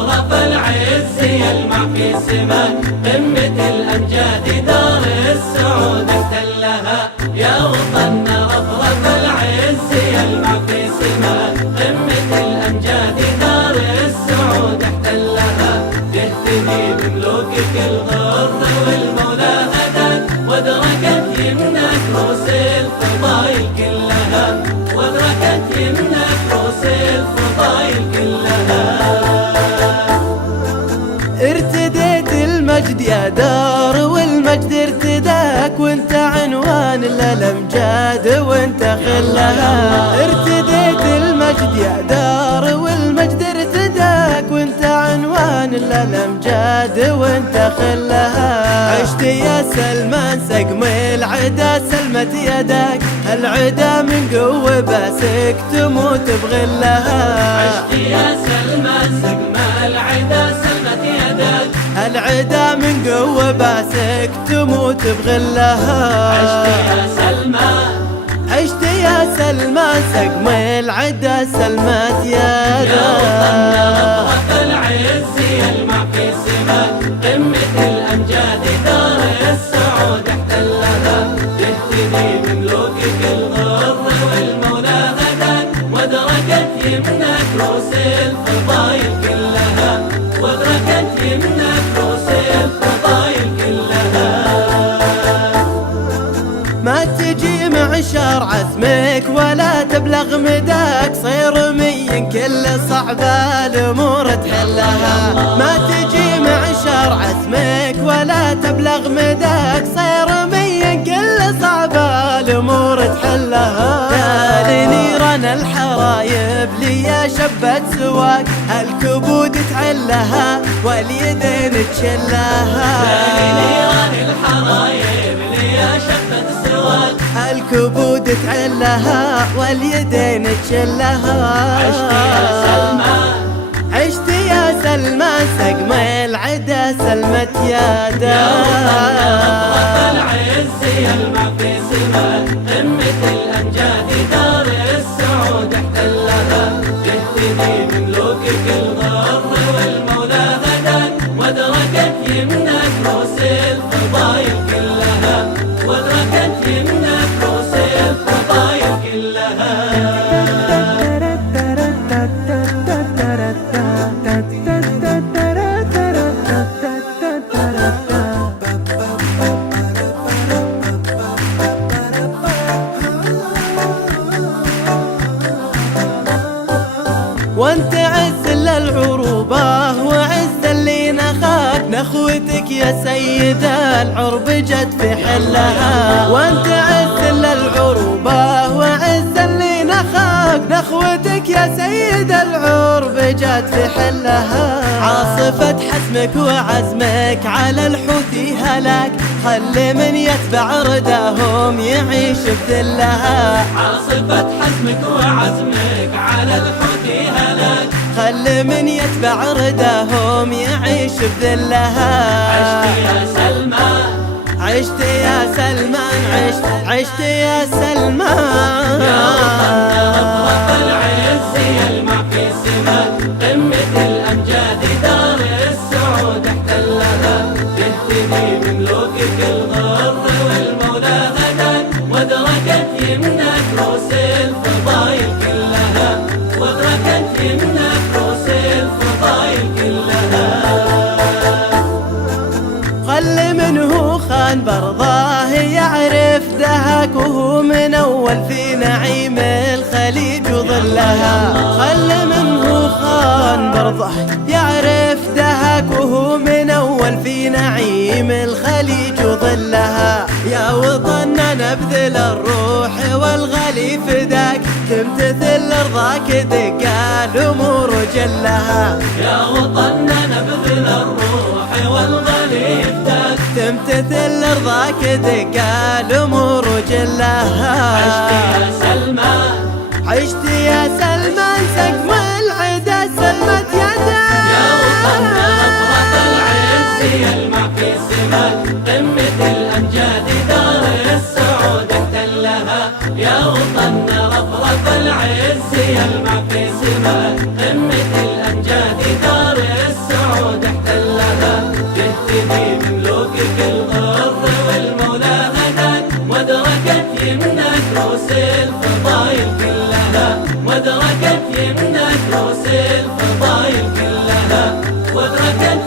رفرف العز يلمع في سماء قمة الأمجاد دار السعود احتلها. يا وطننا رفرف العز يلمع في سماء قمة الأمجاد دار السعود احتلها. تهتدي بملوكك الغر والمولى هداك وادركت يمنك روس الفضايل كلها، وادركت يمنك روس الفضايل كلها. ارتديت المجد يا دار والمجد ارتداك وانت عنوان للامجاد وانت خلها. ارتديت المجد يا دار والمجد ارتداك وانت عنوان للامجاد وانت خلها. عشت يا سلمان سقم العدا سلمت يداك، العدا من قوة باسك تموت بغلها. عشت يا سلمان سقم العدا سلمت يداك، العدا من قوة باسك تموت بغلها. عشت يا سلمان، عشت يا سلمان سقم العدا سلمت يداك. يا وطننا رفرف العز يلمع في سماء قمة الأمجاد دار السعود احتلها. تهتدي بملوكك الغر والمولى هداك وادركت يمنك روس الفضايل كلها، وادركت يمنك روس الفضايل كلها. ما تجي معشار عزمك ولا تبلغ مداك، صير مين كل صعبة الأمور تحلها. ما تجي معشار عزمك ولا تبلغ مداك، صير مين كل صعبة الأمور تحلها. يا لنيران الحرايب لي يا شبة سواك، الكبود تعلها واليدين تشلها. يا لنيران الحرايب لي يا شبة سواك، الكبود تعلها واليدين تشلها. عشت يا سلمان، عشت يا سلمان سقم العدا سلمت يداك. يا وطننا رفرف العز يلمع في سماء قمة الأمجاد دار السعود احتلها. تهتدي بملوكك الغر والمولى هداك وادركت يمنك روس الفضايل كلها، وادركت يمنك روس الفضايل كلها. وانت عز للعروبة وعز اللي نخاك، نخوتك يا سيد العرب جت في حلها. وانت عز للعروبة وعز اللي نخاك، نخوتك يا سيد العرب جت في حلها. عاصفة حسمك وعزمك على الحوثي هلاك، خلي من يتبع رداهم يعيش بذلها. عاصفة حسمك وعزمك على الحوثي هلاك، خلي من يتبع رداهم يعيش بذلها. عشت يا سلمان، عشت يا سلمان عشت يا سلمان. يا وطننا رفرف العز يلمع في سماء قمة الأمجاد دار السعود احتلها. تهتدي بملوكك الغر والمولى هداك وادركت يمنك روس الفضايل كلها، وادركت يمنك روس الفضايل كلها. خل منه خان برضاه يعرف دهاك، وهو من أول في نعيم الخليج وظلها. خل منه خان برضاه يعرف دهاك، وهو من أول في نعيم الخليج وظلها. يا وطننا نبذل الروح والغالي فداك، تمتثل رضاك دقا الأمور جلها. يا وطننا نبذل الروح والغالي فداك، تمتثل رضاك دقا الأمور جلها. عشت يا سلمان، عشت يا سلمان سقم العدا سلمت يداك. يا وطننا رفرف العز يلمع في سماء قمة الأمجاد دار السعود احتلها. يا وطننا رفرف العز يلمع في سماء قمة الأمجاد دار السعود وادركت يمنك روس الفضايل كلها، وادركت